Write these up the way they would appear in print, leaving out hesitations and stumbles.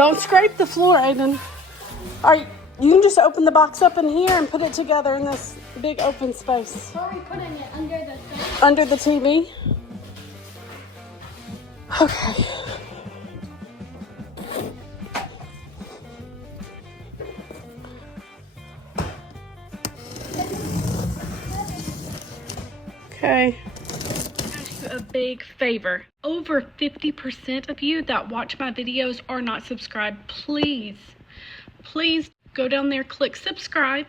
Don't scrape the floor, Aiden. All right, you can just open the box up in here and put it together in this big open space. Or are we putting it under the thing? Under the TV? Okay. Okay. Ask you a big favor. Over 50% of you that watch my videos are not subscribed. Please go down there, click subscribe.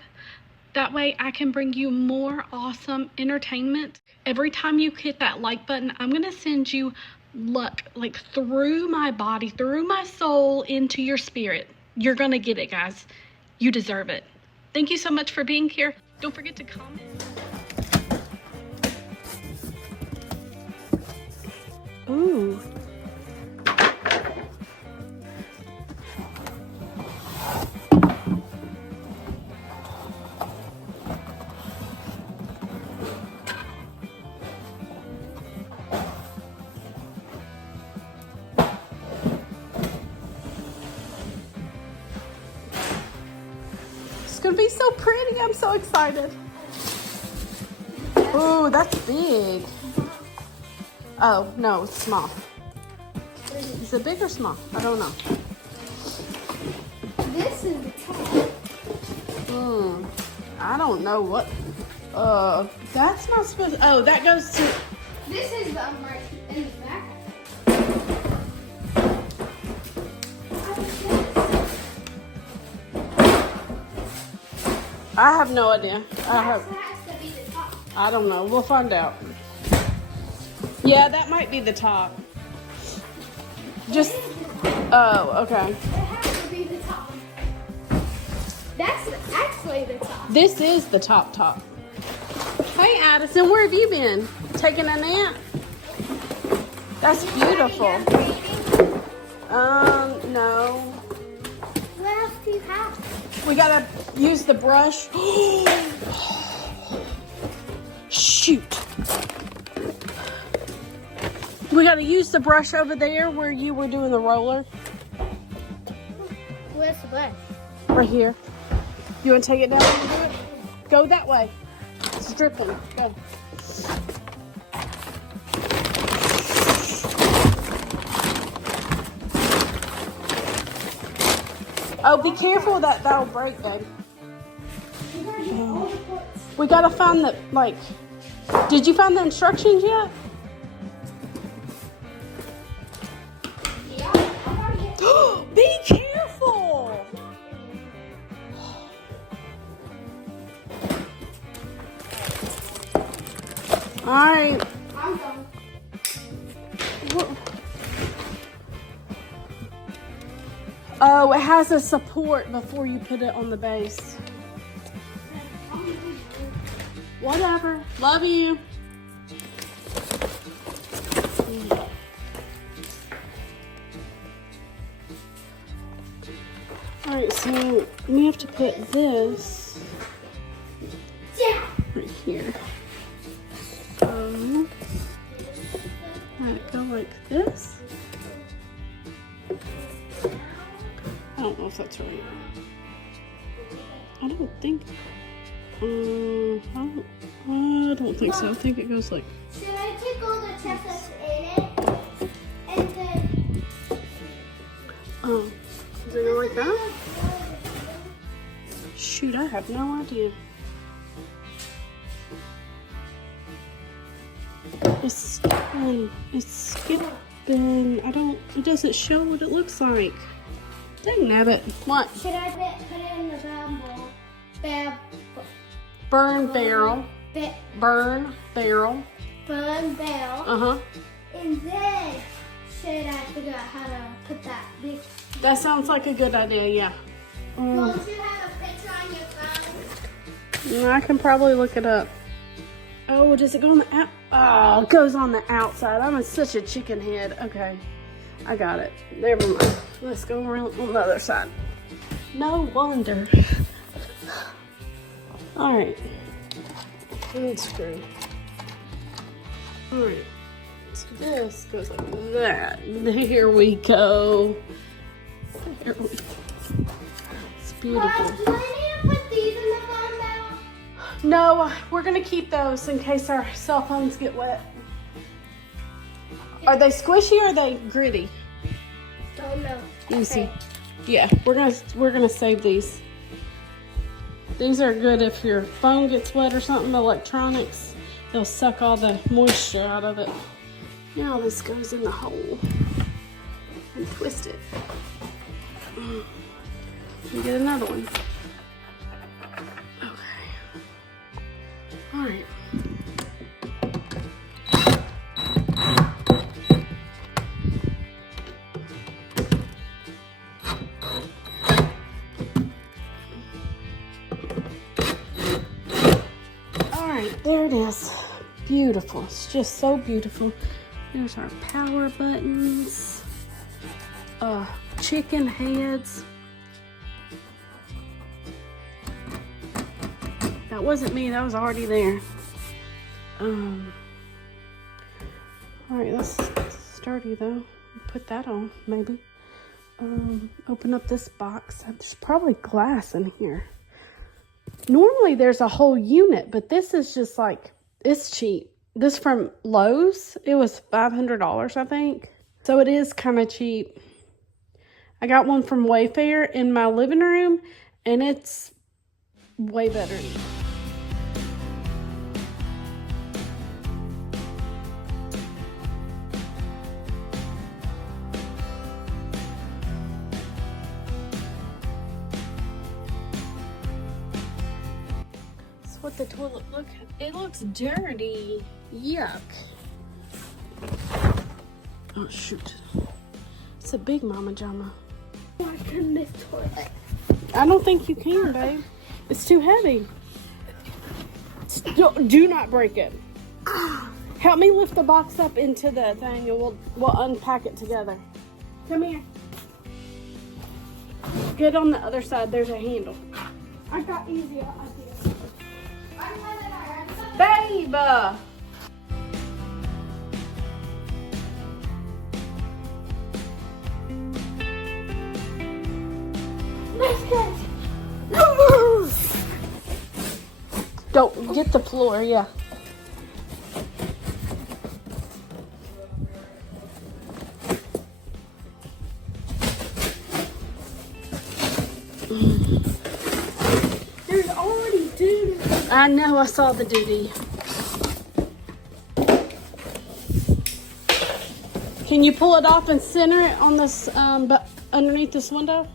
That way I can bring you more awesome entertainment. Every time you hit that like button, I'm gonna send you luck, like through my body, through my soul, into your spirit. You're gonna get it, guys. You deserve it. Thank you so much for being here. Don't forget to comment. Ooh. It's gonna be so pretty. I'm so excited. Ooh, that's big. Oh, no, it's small. Is it big or small? I don't know. This is the top. I don't know what. That's not supposed. Oh, that goes to. This is the right in the back. I have no idea. Has to be the top. I don't know. We'll find out. Yeah, that might be the top. Just. Oh, okay. It has to be the top. That's actually the top. This is the top. Hey, Addison, where have you been? Taking a nap? That's beautiful. No. What else do you have? We gotta use the brush. Shoot. We gotta use the brush over there where you were doing the roller. Where's the brush? Right here. You wanna take it down and do it? Go that way. It's dripping. Go. Oh, be careful that that'll break, babe. We gotta find the, like, did you find the instructions yet? Yeah, I'm already here. Be careful! Alright. I'm done. Oh, it has a support before you put it on the base. Whatever. Love you. Alright, so we have to put this right here. Let it go like this. I don't know if that's right. I don't think. I don't think so. I think it goes like. Should I take all the chest that's in it and then? Oh, does it go like that? Shoot, I have no idea. It's skipping. It's skipping. It doesn't show what it looks like. Dang nabbit. What? Should I put it in the Burn barrel. Burn barrel. burn barrel? Uh-huh. And then should I figure out how to put that big? That sounds like a good idea, yeah. Don't you have a picture on your phone? I can probably look it up. Oh, does it go on the out? Oh, it goes on the outside. I'm such a chicken head. Okay, I got it. Never mind. Let's go around on the other side. No wonder. All right. Unscrew. All right. So this goes like that. Here we go. It's beautiful. Do I need to put these in the phone now? No, we're gonna keep those in case our cell phones get wet. Are they squishy or are they gritty? Don't know. Easy. Yeah, we're gonna save these. These are good if your phone gets wet or something, electronics. They'll suck all the moisture out of it. Now this goes in the hole and twist it. And get another one. Okay. All right. There it is. Beautiful. It's just so beautiful. There's our power buttons. Chicken heads. That wasn't me. That was already there. Alright, that's sturdy though. Put that on, maybe. Open up this box. There's probably glass in here. Normally there's a whole unit, but this is just like, it's cheap. This from Lowe's, it was $500, I think. So it is kind of cheap. I got one from Wayfair in my living room, and it's way better. What the toilet it looks dirty. Yuck. Oh shoot. It's a big mama jama. I can this toilet. I don't think you can, babe. It's too heavy. Do not break it. Help me lift the box up into the thing and we'll unpack it together. Come here. Get on the other side. There's a handle. I got easier ideas. Babe! Let's go. Don't get the floor, yeah. There's already doo-doo. I know, I saw the duty. Can you pull it off and center it on this, but underneath this window?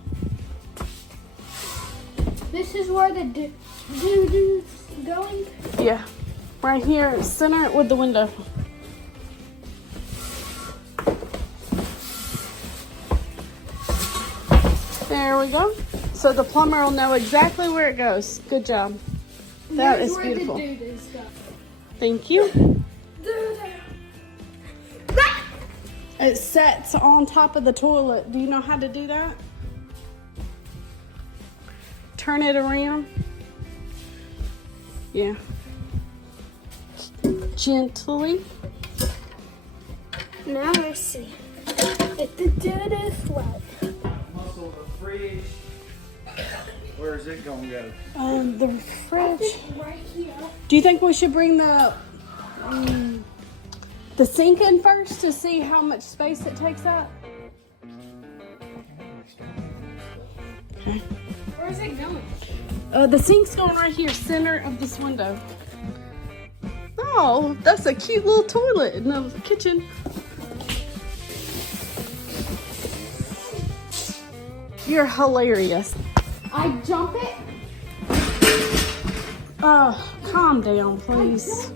This is where the doo-doo's going? Yeah. Right here, center it with the window. There we go. So the plumber will know exactly where it goes. Good job. That is beautiful. Where the doo-doo's going. Thank you. Doo-doo. It sets on top of the toilet. Do you know how to do that? Turn it around. Yeah. Gently. Now let's see. If the doo-doo's flat. Muscle the fridge. Where is it gonna go? The fridge. Right here. Do you think we should bring the sink in first to see how much space it takes up? Okay. Where's it going? The sink's going right here, center of this window. Oh, that's a cute little toilet in the kitchen. You're hilarious. I jump it. Oh, calm down, please.